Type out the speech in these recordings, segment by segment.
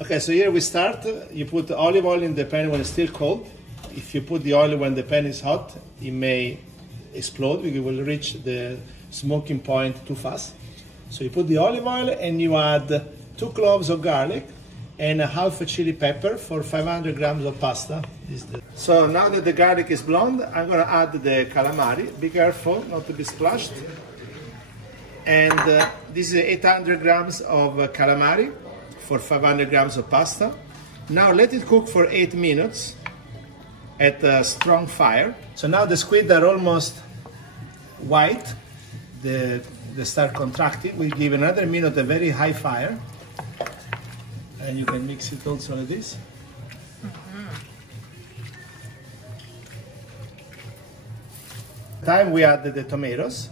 Okay, so here we start. You put the olive oil in the pan when it's still cold. If you put the oil when the pan is hot, it may explode because it will reach the smoking point too fast. So you put the olive oil and you add 2 cloves of garlic and a half a chili pepper for 500 grams of pasta. So now that the garlic is blonde, I'm going to add the calamari. Be careful not to be splashed. And this is 800 grams of calamari for 500 grams of pasta. Now let it cook for 8 minutes at a strong fire. So now the squid are almost white. They start contracting. We'll give another minute a very high fire. And you can mix it also like this. Time we add the tomatoes.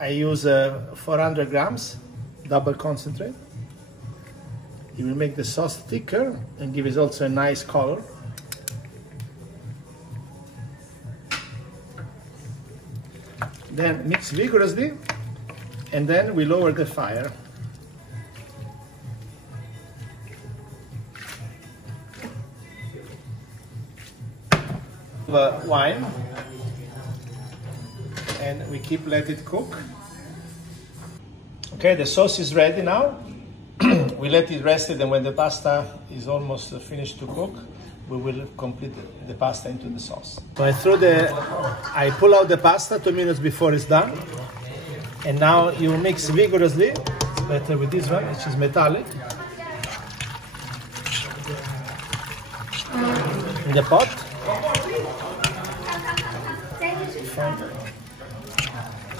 I use 400 grams, double concentrate. It will make the sauce thicker and give it also a nice color. Then mix vigorously, and then we lower the fire. Wine, and we keep let it cook. Okay, the sauce is ready now. We let it rest, and when the pasta is almost finished to cook, we will complete the pasta into the sauce. So I pull out the pasta 2 minutes before it's done, and now you mix vigorously. It's better with this one, which is metallic. In the pot.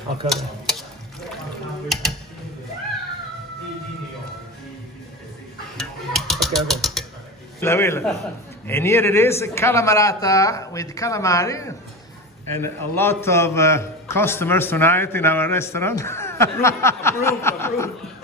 Okay. And here it is, Calamarata with calamari, and a lot of customers tonight in our restaurant. Approved.